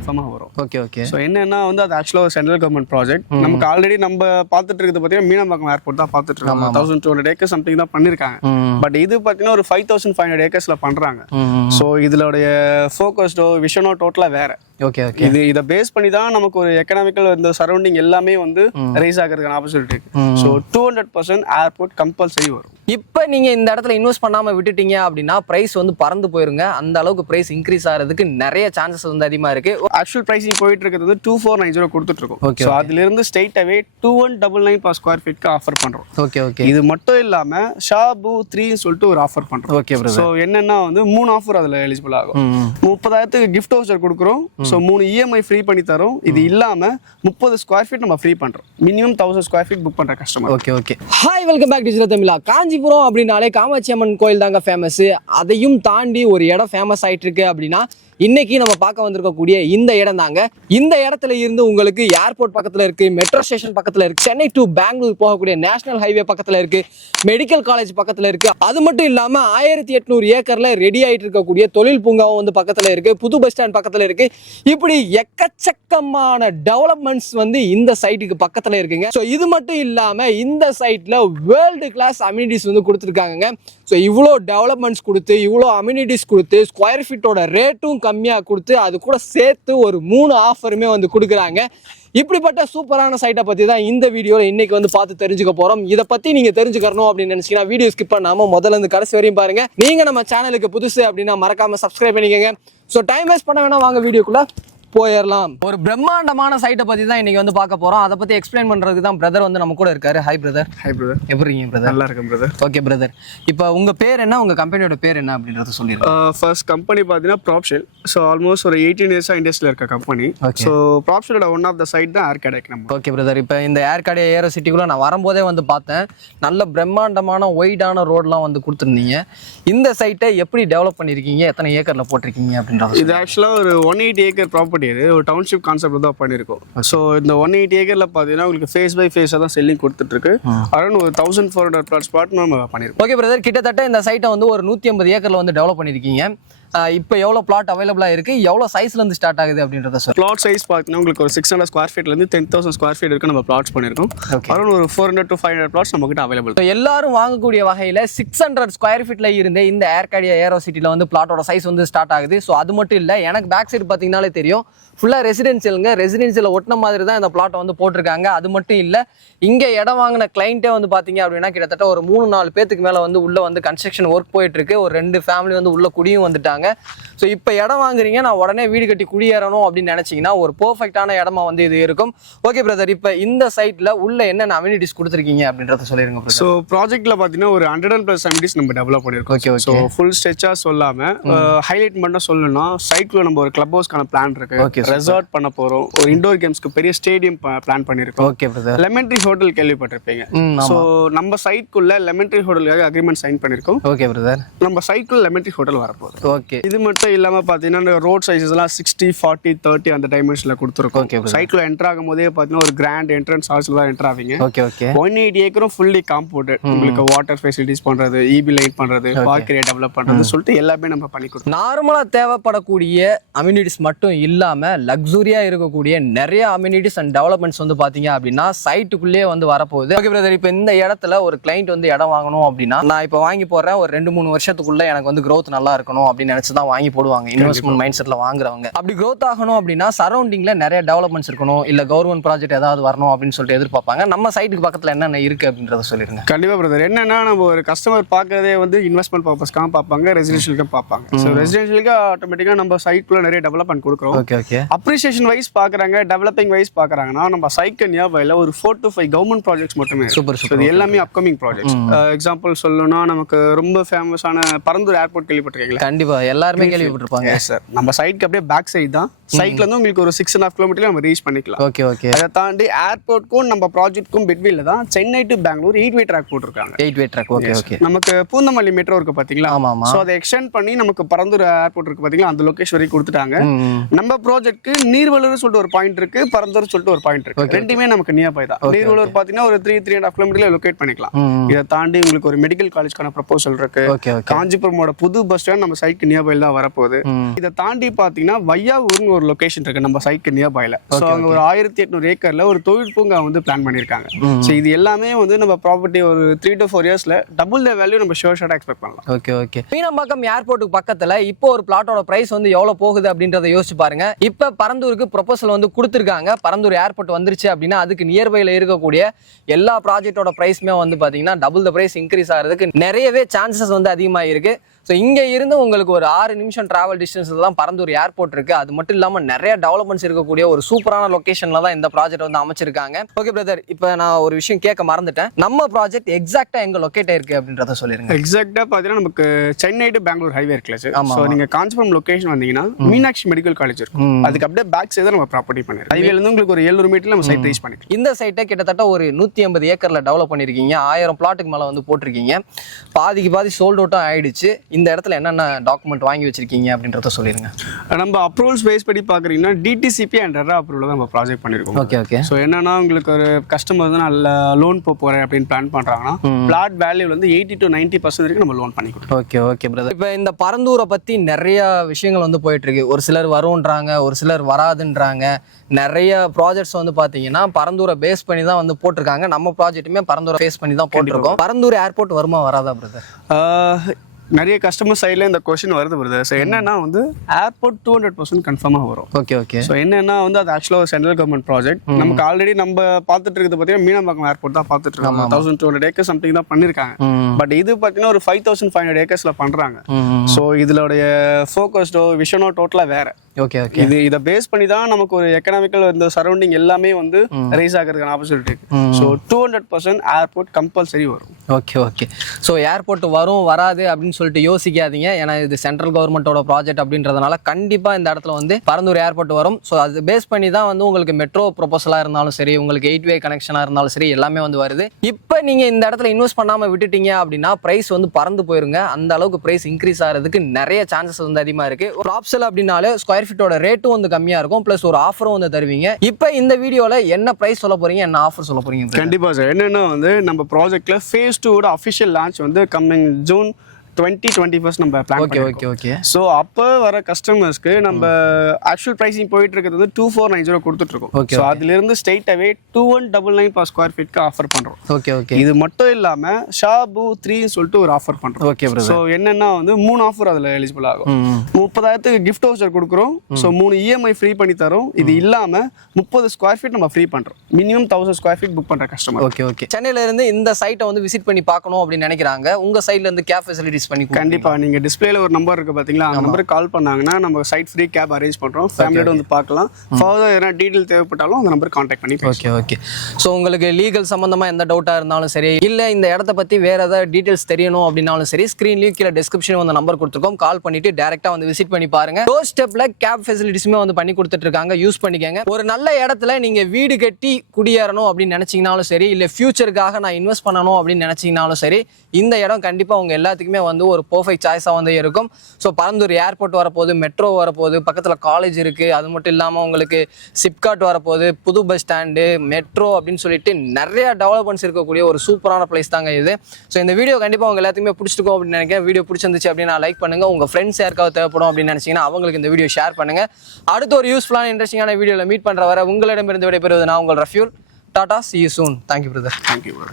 கன்ஃபார்மா வரும். Okay okay. So என்னன்னா வந்து அது ஆக்சுவலாக ஒரு சென்ட்ரல் கவர்மெண்ட் ப்ராஜெக்ட். நமக்கு ஆல்ரெடி நம்ம பார்த்துட்டு இருக்கிறது பார்த்தீங்கன்னா மீனம்பாக்கம் ஏர்போர்ட் தான் பார்த்துட்டு இருக்கோம். 1200 ஏக்கர் சம்திங் தான் பண்ணிருக்காங்க. பட் இது பார்த்தீங்கன்னா ஒரு 5500 ஏக்கர்ஸ்ல பண்றாங்க. ஸோ இதோடைய ஃபோக்கஸ்டோ விஷனோ டோட்டலா வேற. Okay okay. இதை பேஸ் பண்ணி தான் நமக்கு ஒரு எக்கனாமிக்கல் இந்த சரௌண்டிங் எல்லாமே வந்து ரைஸ் ஆகிறதுக்கான ஆப்பர்ச்சுனிட்டி இருக்கு. ஸோ 200% ஏர்போர்ட் கம்பல்சரி வரும். இப்போ நீங்க இந்த இடத்துல இன்வெஸ்ட் பண்ணாம விட்டுட்டீங்க அப்படின்னா பிரைஸ் வந்து பறந்து போயிருங்க. அந்த அளவுக்கு பிரைஸ் இன்க்ரீஸ் ஆகிறதுக்கு நிறைய சான்சஸ் வந்து அதிகமா இருக்கு. ஆக்சுவல் பிரைசிங் போயிட்டு இருக்கிறது வந்து 2490 கொடுத்துட்டு இருக்கோம். ஸோ அதுல இருந்து straight away 2199 per square feet offer பண்றோம். Okay okay. இது மட்டும் இல்லாம ஷாபு 3 சொல்லிட்டு ஒரு ஆஃபர் பண்றோம். Okay brother. ஸோ என்னன்னா வந்து 3 ஆஃபர் அதுல எலிஜிபிள் ஆகும். 30,000 கிஃப்ட் வவுச்சர் கொடுக்குறோம். ஸோ 3 இஎம்ஐ ஃப்ரீ பண்ணி தரோம். இது இல்லாம 30 ஸ்கொயர் ஃபீட் நம்ம ஃப்ரீ பண்றோம். மினிமம் 1000 ஸ்கொயர் ஃபீட் புக் பண்ற customer. Okay okay. Hi, welcome back digital Tamizha. Kanchipuram அப்படின்னாலே காமாட்சி அம்மன் கோயில் தாங்க ஃபேமஸ். அதையும் தாண்டி ஒரு இடம் ஃபேமஸ் ஆயிட்டு இருக்கு அப்படின்னா இன்னைக்கு நம்ம பார்க்க வந்திருக்கக்கூடிய இந்த இடம் தாங்க. இந்த இடத்துல இருந்து உங்களுக்கு ஏர்போர்ட் பக்கத்துல இருக்கு, மெட்ரோ ஸ்டேஷன் பக்கத்துல இருக்கு, சென்னை டு பெங்களூர் போகக்கூடிய நேஷனல் ஹைவே பக்கத்துல இருக்கு, மெடிக்கல் காலேஜ் பக்கத்துல இருக்கு. அது மட்டும் இல்லாம 1800 ஏக்கர்ல ரெடி ஆயிட்டு இருக்கக்கூடிய தொழில் பூங்காவும் வந்து பக்கத்துல இருக்கு, புது பஸ் ஸ்டாண்ட் பக்கத்துல இருக்கு. இப்படி எக்கச்சக்கமான டெவலப்மெண்ட்ஸ் வந்து இந்த சைட்டுக்கு பக்கத்துல இருக்குங்க. ஸோ இது மட்டும் இல்லாம இந்த சைட்ல வேர்ல்டு கிளாஸ் அம்யூனிட்டிஸ் வந்து கொடுத்துருக்காங்க. ஸோ இவ்வளோ டெவலப்மெண்ட்ஸ் கொடுத்து, இவ்வளோ அம்யூனிட்டிஸ் கொடுத்து, ஸ்கொயர் ஃபீட்டோட ரேட்டும் கம்மியாக கொடுத்து, அது கூட சேர்த்து ஒரு 3 ஆஃபருமே வந்து கொடுக்குறாங்க. இப்படிப்பட்ட சூப்பரான சைட்டை பற்றி தான் இந்த வீடியோவில் இன்னைக்கு வந்து பார்த்து தெரிஞ்சுக்க போகிறோம். இதை பற்றி நீங்கள் தெரிஞ்சுக்கணும் அப்படின்னு நினச்சிங்கன்னா வீடியோ ஸ்கிப் பண்ணாமல் முதல்ல இருந்து கடைசி வரையும் பாருங்கள். நீங்கள் நம்ம சேனலுக்கு புதுசு அப்படின்னா மறக்காமல் சப்ஸ்கிரைப் பண்ணிக்கோங்க. ஸோ டைம் வேஸ்ட் பண்ண வேணாம், வாங்க வீடியோக்குள்ளே போயிடலாம். ஒரு பிரம்மாண்டமான சைட்டை பற்றி தான் இன்னைக்கு வந்து பார்க்க போகிறோம். அதை பற்றி எக்ஸ்பிளைன் பண்ணுறதுக்கு தான் பிரதர் வந்து நம்ம கூட இருக்காரு. Hi brother. Hi brother. எப்படி இருக்கீங்க பிரதர்? நல்லா இருக்கேன் பிரதர். Okay brother. இப்போ உங்கள் பேர் என்ன, உங்கள் கம்பெனியோட பேர் என்ன அப்படின்றத சொல்லிடுறேன். ஃபர்ஸ்ட் கம்பெனி பார்த்தீங்கன்னா ப்ராப்ஷெல். ஸோ ஆல்மோஸ்ட் ஒரு 18 இயர்ஸாக இண்டஸ்ட்ரியில் இருக்க கம்பெனி. ஸோ ப்ராப்ஷெலோட ஒன் ஆஃப் த சைட் தான் ஏர்காடிக் நம்ம. Okay brother. இப்போ இந்த ஏர்காடிக் ஏரோ சிட்டிக்குள்ளே நான் வரும்போதே வந்து பார்த்தேன், நல்ல பிரம்மாண்டமான ஒய்டான ரோடெலாம் வந்து கொடுத்துருந்தீங்க. இந்த சைட்டை எப்படி டெவலப் பண்ணியிருக்கீங்க, எத்தனை ஏக்கரில் போட்டிருக்கீங்க அப்படின்றது? இது ஆக்சுவலாக ஒரு 180 ஏக்கர் ப்ராப்பர்ட்டி. இது ஒரு டவுன்ஷிப் கான்செப்ட் தான் பண்ணியிருக்கோம். ஸோ இந்த 180 ஏக்கர்ல பார்த்தீங்கன்னா உங்களுக்கு ஃபேஸ் பை ஃபேஸாக தான் செல்லிங் கொடுத்துட்டு இருக்கு. அரௌண்ட் ஒரு 1400 பிளாட் ஸ்பாட் நம்ம பண்ணியிருக்கோம். Okay brother. கிட்டத்தட்ட இந்த சைட்டை வந்து ஒரு 150 ஏக்கர்ல வந்து டெவலப் பண்ணியிருக்கீங்க. இப்போ எவ்வளோ பிளாட் அவைலபிளாக இருக்கு, எவ்வளோ சைஸ்ல இருந்து ஸ்டார்ட் ஆகுது அப்படின்றத சார்? பிளாட் சைஸ் பார்த்தீங்கன்னா உங்களுக்கு ஒரு 600 ஸ்கொயர் ஃபீட்லேருந்து 10,000 ஸ்கொயர் ஃபீட் இருக்கு நம்ம பிளாட்ஸ் பண்ணியிருக்கோம். அரௌண்ட் ஒரு 400 to 500 பிளாட்ஸ் நம்ம கிட்ட அவைலபிள். ஸோ எல்லாரும் வாங்கக்கூடிய வகையில் 600 ஸ்கொயர் ஃபீட்ல இருந்தே இந்த ஏர்காடிக் ஏரோ சிட்டியில் வந்து பிளாட்டோட சைஸ் வந்து ஸ்டார்ட் ஆகுது. ஸோ அது மட்டும் இல்லை, எனக்கு பேக் சைடு பார்த்தீங்கன்னாலே தெரியும், ஃபுல்லாக ரெசிடென்சியலுங்க. ரெசிடென்சியல் ஒட்டின மாதிரி தான் இந்த பிளாட்டை வந்து போட்டிருக்காங்க. அது மட்டும் இல்லை, இங்கே இடம் வாங்கின கிளைண்ட்டே வந்து பார்த்தீங்க அப்படின்னா கிட்டத்தட்ட ஒரு 3-4 பேத்துக்கு மேலே வந்து உள்ளே வந்து கன்ஸ்ட்ரக்ஷன் ஒர்க் போயிட்டு இருக்கு. ஒரு 2 ஃபேமிலி வந்து உள்ள குடியும் வந்துட்டாங்க. ஸோ இப்போ இடம் வாங்குறீங்க, நான் உடனே வீடு கட்டி குடியேறணும் அப்படின்னு நினைச்சீங்கன்னா ஒரு பெர்ஃபெக்டான இடமா வந்து இது இருக்கும். Okay brother. இப்போ இந்த சைட்ல உள்ள என்னென்ன அம்யூனிட்டிஸ் கொடுத்துருக்கீங்க அப்படின்றத சொல்லிருங்க. ஸோ ப்ராஜெக்ட்ல பார்த்தீங்கன்னா ஒரு 100+ அம்யூனிட்டிஸ் நம்ம டெவலப் பண்ணியிருக்கோம். ஓகே. ஸோ ஃபுல் ஸ்ட்ரெச்சாக சொல்லாம ஹைலைட் மட்டும் சொல்லணும்னா சைட்ல நம்ம ஒரு கிளப் ஹவுஸ்க்கான பிளான் இருக்கு, ரெசார்ட் பண்ண போறோம், ஒரு இண்டோர் கேம்ஸ்க்கு பெரிய ஸ்டேடியம் பிளான் பண்ணியிருக்கோம். Okay brother. Lemon tree hotel கேள்விப்பட்டிருப்பீங்க. ஸோ நம்ம சைட்குள்ள லெமன் ட்ரீ ஹோட்டலுக்காக அக்ரிமெண்ட் சைன் பண்ணியிருக்கோம். Okay brother. நம்ம சைட்குள்ள லெமன் ட்ரீ ஹோட்டல் வரப்போகுது. ஓகே. இது மட்டும் இல்லாம பாத்தீங்கன்னா ரோட் சைஸஸ்லாம் 60, 40, 30 அந்த டைமென்ஷன்ல கொடுத்துருக்கோம். சைட்ல என்டர் ஆகும் போதே பாத்தீங்கன்னா ஒரு கிராண்ட் என்ட்ரன்ஸ் ஹால்ஸ்ல தான் என்டர் ஆவீங்க. Okay okay. 180 ஏக்கரும் ஃபுல்லி காம்பவுண்டட். உங்களுக்கு வாட்டர் ஃபெசிலிட்டிஸ் பண்றது, இபி லைட் பண்றது, பார்க் ஏரியா டெவலப் பண்றது சொல்லிட்டு எல்லாமே நம்ம பண்ணி கொடுத்தோம். நார்மலா தேவைப்படக்கூடிய அம்யூனிட்டிஸ் மட்டும் இல்லாம லக்ஸூரியா இருக்கக்கூடிய நிறைய அம்யூனிட்டிஸ் அண்ட் டெவலப்மெண்ட்ஸ் வந்து பாத்தீங்க அப்படின்னா சைட்டுக்குள்ளேயே வந்து வரப்போகுது. Okay brother. இப்போ இந்த இடத்துல ஒரு கிளைண்ட் வந்து இடம் வாங்கணும் அப்படின்னா, நான் இப்போ வாங்கி போடுறேன், ஒரு 2-3 வருஷத்துக்குள்ள எனக்கு வந்து growth நல்லா இருக்கணும் அப்படின்னு நினைச்சு தான் வாங்கி போடுவாங்க. இன்வெஸ்ட்மெண்ட் மைண்ட் செட்ல வாங்குறவங்க. அப்படி growth ஆகணும் அப்படின்னா சரௌண்டிங்ல நிறைய டெவலப்மெண்ட்ஸ் இருக்கணும், இல்ல கவர்மெண்ட் ப்ராஜெக்ட் ஏதாவது வரணும் அப்படின்னு சொல்லிட்டு எதிர்பார்ப்பாங்க. நம்ம சைட்டுக்கு பக்கத்துல என்னென்ன இருக்கு அப்படின்றத சொல்லிருங்க. கண்டிப்பா பிரதர். என்னன்னா நம்ம ஒரு கஸ்டமர் பார்க்கறதே வந்து இன்வெஸ்ட்மெண்ட் பர்பஸ்க்காக பார்ப்பாங்க, ரெசிடென்ஷியலுக்கு பார்ப்பாங்க. ஸோ ரெசிடென்ஷியலுக்கு ஆட்டோமேட்டிக்கா நம்ம சைட்குள்ள நிறைய டெவலப்மெண்ட் கொடுக்குறோம். Okay okay. அப்ரிசியேஷன் வைஸ் பார்க்குறாங்க, டெவலப்பிங் வைஸ் பார்க்குறாங்கன்னா நம்ம சைட்க்கு நியர்பைல ஒரு 4 to 5 கவர்மெண்ட் ப்ராஜெக்ட்ஸ் மட்டுமே. Super super. இது எல்லாமே அப்கமிங் ப்ராஜெக்ட்ஸ். எக்ஸாம்பிள் சொல்லணும்னா நமக்கு ரொம்ப ஃபேமஸான பரந்தூர் ஏர்போர்ட் கேள்விப்பட்டிருக்கீங்களா? கண்டிப்பா எல்லாருமே கேள்விப்பட்டிருப்பாங்க. சார் நம்ம சைட்க்கு அப்படியே பேக் சைடு தான். சைட்ல இருந்து உங்களுக்கு ஒரு 6.5 கிலோமீட்டர்ல நம்ம ரீச் பண்ணிக்கலாம். Okay okay. அதை தாண்டி ஏர்போர்ட்க்கும் நம்ம ப்ராஜெக்ட்க்கும் பிட்வீல்ல தான் Chennai to Bangalore 8-way track போட்டிருக்காங்க. 8-way track. Okay okay. நமக்கு பூந்தமல்லி மெட்ரோ இருக்கு பாத்தீங்களா? ஆமா ஆமா. சோ அதை எக்ஸ்டெண்ட் பண்ணி நமக்கு பரந்தூர் ஏர்போர்ட் இருக்கு பாத்தீங்களா, அந்த லொகேஷன் வரைக்கும் கொடுத்துட்டாங்க. நம்ம ப்ராஜெக்ட்க்கு நீர்வளூர் சொல்லிட்டு ஒரு பாயிண்ட் இருக்கு, பரந்தூர் சொல்லிட்டு ஒரு பாயிண்ட் இருக்கு. ரெண்டுமே நமக்கு நியர்பை தான். நீர்வளூர் பாத்தீங்கன்னா ஒரு 3.5 கிலோமீட்டர்ல லொகேட் பண்ணிக்கலாம். இதை தாண்டி உங்களுக்கு ஒரு மெடிக்கல் காலேஜ்க்கான ப்ரொபோசல் இருக்கு. காஞ்சிபுரமோட புது பஸ் ஸ்டாண்ட் நம்ம சைட்க்கு நியர்பைல தான் வரப்போகுது. இதை தாண்டி பாத்தீங்கன்னா வையாவூர்னு ஒரு லொகேஷன் இருக்கு நம்ம சைட்க்கு நியர்பைல. ஸோ அங்கே ஒரு 1800 ஏக்கர்ல ஒரு தொழில் பூங்கா வந்து பிளான் பண்ணியிருக்காங்க. ஸோ இது எல்லாமே வந்து நம்ம ப்ராப்பர்ட்டி ஒரு 3 to 4 இயர்ஸ்ல டபுள் த வேல்யூ நம்ம ஷோர் ஷார்ட்டாக எக்ஸ்பெக்ட் பண்ணலாம். Okay okay. மீனம்பாக்கம் ஏர்போர்ட்டுக்கு பக்கத்துல இப்போ ஒரு பிளாட்டோட பிரைஸ் வந்து எவ்வளவு போகுது அப்படின்றத யோசிச்சு பாருங்க. இப்ப பரந்தூருக்கு ப்ரொபோசல் வந்து கொடுத்துருக்காங்க. பரந்தூர் ஏர்போர்ட் வந்துருச்சு அப்படின்னா அதுக்கு நியர்பைல இருக்கக்கூடிய எல்லா ப்ராஜெக்டோட பிரைஸ்மே வந்து பாத்தீங்கன்னா டபுள் த பிரைஸ் இன்க்ரீஸ் ஆகிறதுக்கு நிறையவே சான்சஸ் வந்து அதிகமாக இருக்கு. ஸோ இங்கே இருந்து உங்களுக்கு ஒரு 6 நிமிஷம் டிராவல் டிஸ்டன்ஸில் தான் பரந்தூர் ஏர்போர்ட் இருக்குது. அது மட்டும் இல்லாமல் நிறைய டெவலப்மெண்ட்ஸ் இருக்கக்கூடிய ஒரு சூப்பரான லொக்கேஷனில் தான் இந்த ப்ராஜெக்ட் வந்து அமைச்சிருக்காங்க. ஓகே பிரதர், இப்போ நான் ஒரு விஷயம் கேட்க மறந்துட்டேன். நம்ம ப்ராஜெக்ட் எக்ஸாக்டாக எங்கே லொக்கேட் ஆயிருக்கு அப்படின்றத சொல்லிடுங்க. எக்ஸாக்டாக பார்த்தீங்கன்னா நமக்கு சென்னை டு பெங்களூர் ஹைவே இருக்குல்ல சார். ஸோ நீங்கள் காஞ்சிபுரம் லொக்கேஷன் வந்தீங்கன்னா மீனாட்சி மெடிக்கல் காலேஜ் இருக்கும். அதுக்கு அப்படியே பேக் சைடு நம்ம ப்ராப்பர்ட்டி பண்ணிருக்கோம். ஹைவேலேருந்து உங்களுக்கு ஒரு 700 மீட்டர்ல நம்ம சைட் ரீச் பண்ணிருக்கோம். இந்த சைட்டை கிட்டத்தட்ட ஒரு 150 ஏக்கரில் டெவலப் பண்ணியிருக்கீங்க. 1000 பிளாட்டுக்கு மேலே வந்து போட்டிருக்கீங்க. பாதிக்கு பாதி சோல்ட் அவுட்டும் ஆயிடுச்சு. இந்த இடத்துல என்னென்ன டாக்குமெண்ட் வாங்கி வச்சிருக்கீங்க அப்படின்றத சொல்லிருங்க. நம்ம அப்ரூவல்ஸ் பேஸ் படி பார்க்குறீங்கன்னா டிடிசிபி அண்ட் ரெரா அப்ரூவல் தான் நம்ம ப்ராஜெக்ட் பண்ணியிருக்கோம். Okay okay. ஸோ என்னன்னா உங்களுக்கு ஒரு கஸ்டமர் வந்து நல்ல லோன் போகிறேன் அப்படின்னு பிளான் பண்ணுறாங்கன்னா பிளாட் வேல்யூல வந்து 80 to 90% வரைக்கும் நம்ம லோன் பண்ணி கொடுப்போம். Okay okay brother. இப்போ இந்த பரந்தூரை பற்றி நிறைய விஷயங்கள் வந்து போயிட்டு இருக்கு. ஒரு சிலர் வரும்ன்றாங்க, ஒரு சிலர் வராதுன்றாங்க. நிறைய ப்ராஜெக்ட்ஸ் வந்து பார்த்தீங்கன்னா பரந்தூரை பேஸ் பண்ணி தான் வந்து போட்டிருக்காங்க. நம்ம ப்ராஜெக்ட்டுமே பரந்தூரை பேஸ் பண்ணி தான் போட்டிருக்கோம். பரந்தூர் ஏர்போர்ட் வருமா வராதா பிரதர்? நிறைய கஸ்டமர் சைடில் இந்த கொஸ்டின் வருது பிரதர். ஸோ என்னன்னா வந்து ஏர்போர்ட் 200% கன்ஃபார்மாக வரும். Okay okay. ஸோ என்னன்னா வந்து அது ஆக்சுவலாக ஒரு சென்ட்ரல் கவர்மெண்ட் ப்ராஜெக்ட். நமக்கு ஆல்ரெடி நம்ம பார்த்துட்டு இருக்கிறது பார்த்தீங்கன்னா மீனம்பாக்கம் ஏர்போர்ட் தான் பார்த்துட்டு இருக்கோம். 1200 ஏக்கர் சம்திங் தான் பண்ணியிருக்காங்க. பட் இது பார்த்தீங்கன்னா ஒரு 5500 ஏக்கர்ஸ்ல பண்றாங்க. ஸோ இதோடைய ஃபோக்கஸ்டோ விஷனோ டோட்டலாக வேற. Okay okay. இதை பேஸ் பண்ணி தான் நமக்கு ஒரு எக்கனாமிக்கல் இந்த சரௌண்டிங் எல்லாமே வந்து ரைஸ் ஆகிறதுக்கான ஆப்பர்ச்சுனிட்டி இருக்கு. ஸோ 200% ஏர்போர்ட் கம்பல்சரி வரும். Okay okay. ஸோ ஏர்போர்ட் வரும் வராது அப்படின்னு சொல்லிட்டு யோசிக்காதீங்க. ஏன்னா இது சென்ட்ரல் கவர்மெண்ட்டோட ப்ராஜெக்ட் அப்படின்றதுனால கண்டிப்பா இந்த இடத்துல வந்து பரந்தூர் ஏர்போர்ட் வரும். ஸோ அது பேஸ் பண்ணி தான் வந்து உங்களுக்கு மெட்ரோ ப்ரொபோசலாக இருந்தாலும் சரி, உங்களுக்கு 8-வே கனெக்ஷனாக இருந்தாலும் சரி, எல்லாமே வந்து வருது. இப்போ நீங்க இந்த இடத்துல இன்வெஸ்ட் பண்ணாம விட்டுட்டீங்க அப்படின்னா பிரைஸ் வந்து பறந்து போயிருங்க. அந்த அளவுக்கு பிரைஸ் இன்க்ரீஸ் ஆகிறதுக்கு நிறைய சான்சஸ் வந்து அதிகமா இருக்கு. ஒரு ஆப்ஷன் அப்படின்னாலே ஸ்கொயர் ஃபீட்டோட ரேட்டும் வந்து கம்மியா இருக்கும். பிளஸ் ஒரு ஆஃபரும் வந்து தருவீங்க. இப்போ இந்த வீடியோல என்ன பிரைஸ் சொல்ல போறீங்க, என்ன ஆஃபர் சொல்ல போறீங்க? கண்டிப்பா சார். என்னன்னா வந்து நம்ம ப்ராஜெக்ட்ல ஃபேஸ் 2 அஃபிஷியல் லான்ச் வந்து கம்மிங் ஜூன் 2021 நம்ம பிளான் பண்ணிருக்கோம். Okay okay. சோ அப்ப வர கஸ்டமர்ஸ்க்கு நம்ம ஆக்சுவல் பிரைசிங் போயிட்டு இருக்கிறது வந்து 2490 கொடுத்துட்டு இருக்கோம். சோ அதுல இருந்து straight away 2199 per square feet க்கு ஆஃபர் பண்றோம். Okay okay. இது மட்டும் இல்லாம ஷாபு 3 சொல்லிட்டு ஒரு ஆஃபர் பண்றோம். Okay brother. சோ என்னன்னா வந்து 3 ஆஃபர் அதுல எலிஜிபிள் ஆகும். 30,000க்கு gift voucher கொடுக்குறோம். சோ 3 EMI ஃப்ரீ பண்ணி தரோம். இது இல்லாம 30 ஸ்கொயர் ஃபீட் நம்ம ஃப்ரீ பண்றோம். மினிமம் 1000 ஸ்கொயர் ஃபீட் புக் பண்ற கஸ்டமர். Okay okay. சென்னையில இருந்து இந்த சைட்டை வந்து விசிட் பண்ணி பார்க்கணும் அப்படின்னு நினைக்கிறாங்க. உங்க சைடுல இருந்து கேப் ஃபெசிலிட்டிஸ் பண்ணி கண்டிப்பா நீங்க டிஸ்பிளேல ஒரு நம்பர் இருக்கு பாத்தீங்களா, அந்த நம்பருக்கு கால் பண்ணாங்கன்னா நம்ம சைட் ஃப்ரீ கேப் அரேஞ்ச் பண்றோம். ஃபேமிலியோட வந்து பார்க்கலாம். ஃபர்தர் எதனா டீடைல் தேவைப்பட்டாலும் அந்த நம்பருக்கு கான்டாக்ட் பண்ணி பேசலாம். Okay okay. ஸோ உங்களுக்கு லீகல் சம்பந்தமா எந்த டவுட்டா இருந்தாலும் சரி, இல்ல இந்த இடத்த பத்தி வேற ஏதாவது டீடைல்ஸ் தெரியணும் அப்படின்னாலும் சரி, ஸ்கிரீன்லயும் கீழே டிஸ்கிரிப்ஷன் வந்து நம்பர் கொடுத்துருக்கோம். கால் பண்ணிட்டு டைரக்டா வந்து விசிட் பண்ணி பாருங்க. டோர் ஸ்டெப்ல கேப் ஃபெசிலிட்டிஸுமே வந்து பண்ணி கொடுத்துட்டு இருக்காங்க. யூஸ் பண்ணிக்கங்க. ஒரு நல்ல இடத்துல நீங்க வீடு கட்டி குடியேறணும் அப்படின்னு நினைச்சீங்கனாலும் சரி, இல்ல ஃபியூச்சருக்காக நான் இன்வெஸ்ட் பண்ணணும் அப்படின்னு நினைச்சீங்கனாலும் சரி, இந்த இடம் கண்டிப்பா உங்க எல்லாத்துக்குமே வந்து ஒரு பெர்ஃபெக்ட் சாய்ஸா வந்து இருக்கும். ஸோ பரந்தூர் ஏர்போர்ட் வரப்போகுது, மெட்ரோ வரப்போகுது, பக்கத்தில் காலேஜ் இருக்குது. அது மட்டும் இல்லாமல் உங்களுக்கு சிப்காட் வரப்போகுது, புது பஸ் ஸ்டாண்டு, மெட்ரோ அப்படின்னு சொல்லிட்டு நிறைய டெவலப்மெண்ட்ஸ் இருக்கக்கூடிய ஒரு சூப்பரான பிளேஸ் தாங்க இது. ஸோ இந்த வீடியோ கண்டிப்பாக உங்க எல்லாத்துக்குமே பிடிச்சிருக்கும் அப்படின்னு நினைக்கிறேன். வீடியோ பிடிச்சிருந்துச்சு அப்படின்னா லைக் பண்ணுங்க. உங்கள் ஃப்ரெண்ட்ஸ் யாருக்காவது தேவைப்படும் அப்படின்னு நினச்சிங்கன்னா அவங்களுக்கு இந்த வீடியோ ஷேர் பண்ணுங்க. அடுத்த ஒரு யூஸ்ஃபுல்லான இன்ட்ரெஸ்டிங்கான வீடியோவில் மீட் பண்ணுற வர உங்களிடமிருந்து விடைபெறுவது நான் உங்கள் ரஃப்யூல். Tata, see you soon. Thank you brother. Thank you brother.